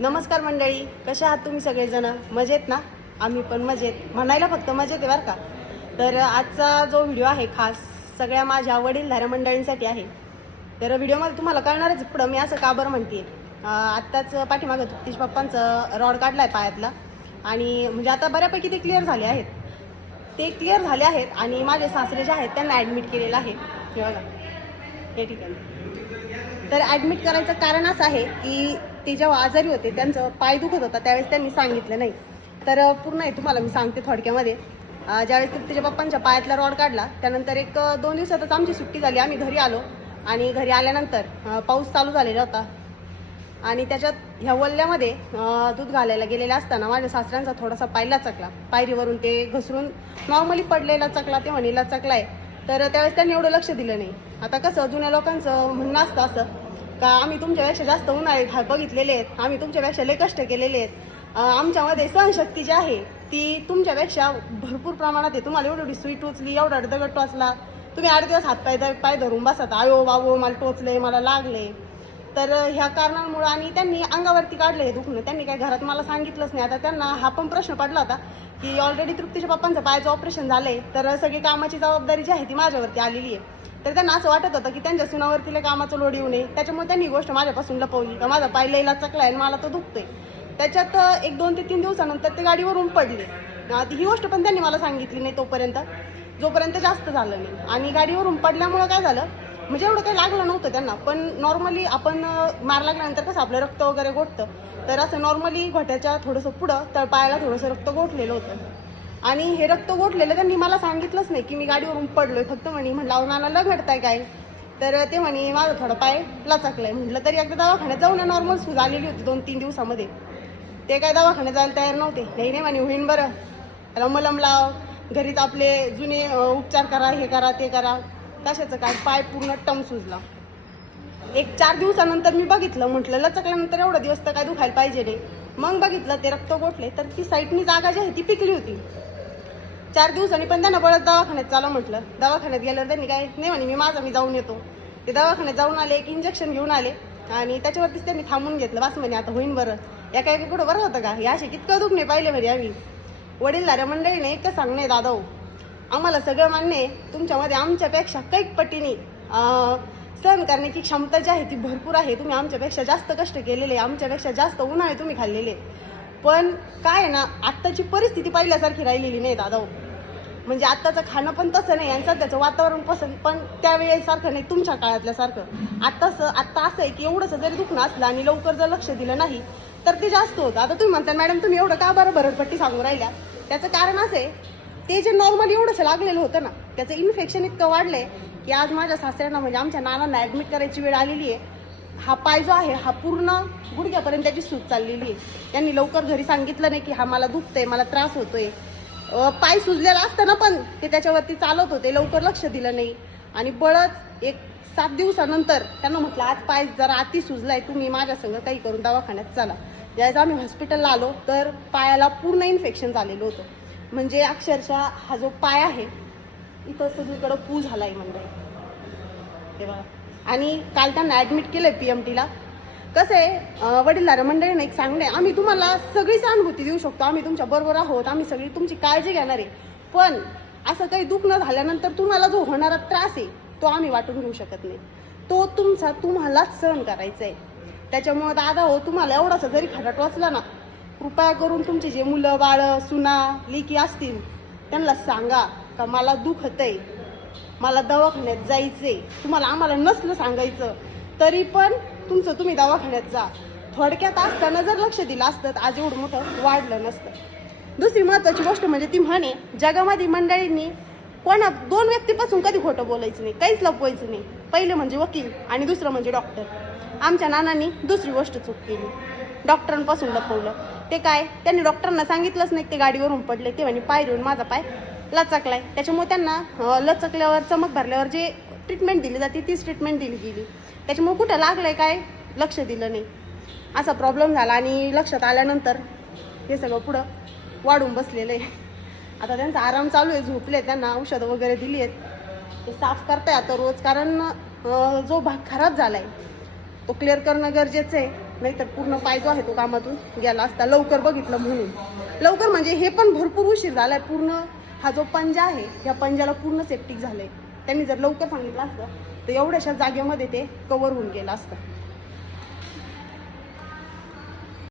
नमस्कार मंडळी कशा आहात तुम्ही सगळेजण? मजेत ना? आम्ही पण मजेत. म्हणायला फक्त मजेत आहे बरं का? तर आजचा जो व्हिडिओ आहे खास सगळ्या माझ्या वडीलधाऱ्या मंडळींसाठी आहे. तर व्हिडिओमध्ये तुम्हाला कळणारच पुढं मी असं का बरं म्हणते आत्ताच पाठीमागं तिश पप्पांचं रॉड काढला आहे पायातला. आणि म्हणजे आता बऱ्यापैकी ते क्लिअर झाले आहेत. ते क्लिअर झाले आहेत आणि माझे सासरे जे आहेत त्यांना ॲडमिट केलेलं आहे. हे बघा. या ठिकाणी तर ॲडमिट करायचं कारण असं आहे की ते जेव्हा आजारी होते त्यांचं पाय दुखत होता त्यावेळेस त्यांनी सांगितलं नाही. तर पूर्ण आहे तुम्हाला मी सांगते थोडक्यामध्ये. ज्यावेळेस तिच्या पप्पांच्या पायातला रॉड काढला त्यानंतर एक दोन दिवसातच आमची सुट्टी झाली. आम्ही घरी आलो आणि घरी आल्यानंतर पाऊस चालू झालेला होता. आणि त्याच्यात ह्या वल्ल्यामध्ये दूध घालायला गेलेला असताना माझ्या सासऱ्यांचा थोडासा पायला चकला. पायरीवरून ते घसरून नॉर्मली पडलेला चकला ते म्हणीला आहे. तर त्यावेळेस त्यांनी एवढं लक्ष दिलं नाही. आता कसं जुन्या लोकांचं म्हणणं असतं असं का आम्ही तुमच्यापेक्षा जास्त उन्हाळे हा बघितलेले आहेत. आम्ही तुमच्यापेक्षा लय कष्ट केलेले आहेत. आमच्यामध्ये सहनशक्ती जी आहे ती तुमच्यापेक्षा भरपूर प्रमाणात आहे. तुम्हाला एवढी एवढी सुई टोचली एवढा दगड टोचला. तुम्ही आठ दिवस हात पाय धरून बसत आयो बाबो मला टोचले मला लागले. तर ह्या कारणांमुळं आणि त्यांनी अंगावरती काढलं हे दुखणं. त्यांनी काय घरात मला सांगितलंच नाही. आता त्यांना हा पण प्रश्न पडला होता की ऑलरेडी तृप्तीच्या पप्पांचं पायाचं ऑपरेशन झालंय. तर सगळी कामाची जबाबदारी जी आहे ती माझ्यावरती आलेली आहे. तर त्यांना असं वाटत होतं की त्यांच्या सुनावरतीला कामाचं लोड येऊ नये. त्याच्यामुळे त्यांनी ही गोष्ट माझ्यापासून लपवली. का माझा पाय लईला चकला आहे आणि मला तो दुखतोय. त्याच्यात एक दोन ते तीन दिवसानंतर ते गाडीवरून पडले. ही गोष्ट पण त्यांनी मला सांगितली नाही तोपर्यंत. जोपर्यंत जास्त झालं नाही. आणि गाडीवरून पडल्यामुळं काय झालं म्हणजे एवढं काही लागलं नव्हतं त्यांना. पण नॉर्मली आपण मार लागल्यानंतर कसं आपलं रक्त वगैरे गोठतं तर असं नॉर्मली घोट्याच्या थोडंसं पुढं तळपायाला थोडंसं रक्त गोठलेलं होतं. आणि हे रक्त गोठलेलं त्यांनी मला सांगितलंच नाही की मी गाडीवरून पडलोय. फक्त म्हणे म्हटलं अहो नानाला घडताय काय? तर ते म्हणे माझं थोडं पाय लचकलंय म्हटलं तरी एकदा दवाखान्यात जाऊन नॉर्मल सूज आलेली होती दोन तीन दिवसामध्ये. ते काय दवाखान्यात जायला तयार नव्हते. नाही नाही म्हणे होईन बरं. त्याला मलम लाव. घरीच आपले जुने उपचार करा हे करा ते करा. कशाचं काय? पाय पूर्ण टम सुजला. एक चार दिवसानंतर मी बघितलं. म्हटलं लचकल्यानंतर एवढा दिवस तर काय दुखायला पाहिजे नाही मग बघितलं ते रक्त गोठले तर ती साईटनी जागा जी आहे ती पिकली होती. चार दिवसांनी पण त्यांना बळच दवाखान्यात चाला म्हटलं. दवाखान्यात गेल्यावर त्यांनी काय नाही म्हणे मी माझा मी जाऊन येतो. ते दवाखान्यात जाऊन आले एक इंजेक्शन घेऊन आले आणि त्याच्यावरतीच त्यांनी थांबून घेतलं. बस म्हणे आता होईन बरं. एका काय कुठं बरं होतं का? हे असे कितकं दुख नाही पाहिले म्हणे आम्ही. वडीलधाऱ्या मंडळीने एकच सांगणे दादा हो, आम्हाला सगळं मान्य आहे. तुमच्यामध्ये आमच्यापेक्षा कैक पटीने सहन करण्याची क्षमता जी आहे ती भरपूर आहे. तुम्ही आमच्यापेक्षा जास्त कष्ट केलेले आमच्यापेक्षा जास्त उन्हाळे तुम्ही खाल्लेले पण काय ना आत्ताची परिस्थिती पहिल्यासारखी राहिलेली नाही दादा हो. म्हणजे आत्ताचं खाणं पण तसं नाही आणि सध्याचं वातावरण पसंत पण त्यावेळेसारखं नाही तुमच्या काळातल्यासारखं आत्ताच आत्ता असं आहे की एवढंसं जरी दुखणं असलं आणि लवकर जर लक्ष दिलं नाही तर ते जास्त होतं. आता तुम्ही म्हणता मॅडम तुम्ही एवढं का बरं भरडपट्टी सांगून राहिल्या? त्याचं कारण असं आहे ते जे नॉर्मल एवढंसं लागलेलं होतं ना त्याचं इन्फेक्शन इतकं वाढलं आहे की आज माझ्या सासऱ्यांना म्हणजे आमच्या नानांना ॲडमिट करायची वेळ आलेली आहे हा पाय जो आहे हा पूर्ण गुडघ्यापर्यंत त्याची सूज चाललेली आहे त्यांनी लवकर घरी सांगितलं नाही की हा मला दुखतंय मला त्रास होतोय. पाय सुजलेला असताना पण ते त्याच्यावरती चालत होते लवकर लक्ष दिलं नाही. आणि बळच एक सात दिवसानंतर त्यांना म्हटलं आज पाय जरा अति सुजलाय तुम्ही माझ्या संग काही करून दवाखान्यात चला. ज्यावेळेस आम्ही हॉस्पिटलला आलो तर पायाला पूर्ण इन्फेक्शन झालेलं होतं. म्हणजे अक्षरशः हा जो पाय आहे इथं सगळीकडं पू झालाय म्हणजे. तेव्हा. आणि काल त्यांना ॲडमिट केलंय पी एम टीला कसं आहे अं, मंडळीने एक सांगणे आम्ही तुम्हाला सगळीच अनुभूती देऊ शकतो आम्ही तुमच्या बरोबर आहोत आम्ही सगळी तुमची काळजी घेणार आहे. पण असं काही दुःख न झाल्यानंतर तुम्हाला जो होणारा त्रास आहे तो आम्ही वाटून घेऊ शकत नाही. तो तुमचा तुम्हालाच सहन करायचा आहे त्याच्यामुळं दादा हो तुम्हाला एवढासा जरी खटाट वाचला ना कृपया करून तुमचे जे मुलं बाळं सुना लेकी असतील त्यांना सांगा. का मला दुखत आहे मला दवाखान्यात जायचंय. तुम्हाला आम्हाला नसलं सांगायचं. तरी पण तुमचं तुम्ही दवाखान्यात जा. थोडक्यात असताना जर लक्ष दिलं असतं तर आज एवढं मोठं वाढलं नसतं. दुसरी महत्वाची गोष्ट म्हणजे ती म्हणे जगामध्ये मंडळींनी कोणा दोन व्यक्तीपासून कधी खोटं बोलायचं नाही काहीच लपवायचं नाही. पहिले म्हणजे वकील आणि दुसरं म्हणजे डॉक्टर. आमच्या नानांनी दुसरी गोष्ट चूक केली. डॉक्टरांपासून लपवलं. ते काय? त्यांनी डॉक्टरांना सांगितलंच नाही ते गाडीवरून पडले. ते म्हणे पाय देऊन माझा पाय लचकलाय. त्याच्यामुळे त्यांना लचकल्यावर चमक भरल्यावर जे ट्रीटमेंट दिली जाते तीच ट्रीटमेंट दिली गेली. त्याच्यामुळे कुठं लागलंय काय? लक्ष दिलं नाही. असा प्रॉब्लेम झाला आणि लक्षात आल्यानंतर हे सगळं पुढं वाढून बसलेलं आहे. आता त्यांचा आराम चालू आहे झोपले त्यांना औषधं वगैरे दिली आहेत. ते साफ करताय आता रोज कारण जो भाग खराब झाला आहे तो क्लिअर करणं गरजेचं आहे. नाहीतर पूर्ण पाय जो आहे तो कामातून गेला असता लवकर बघितलं म्हणून. लवकर म्हणजे हे पण भरपूर उशीर झाला आहे पूर्ण हा जो पंजा आहे ह्या पंजाला पूर्ण सेप्टिक झालंय. त्यांनी जर लवकर सांगितलं असतं तर एवढ्याशा जागेमध्ये ते कव्हर होऊन गेलं असतं.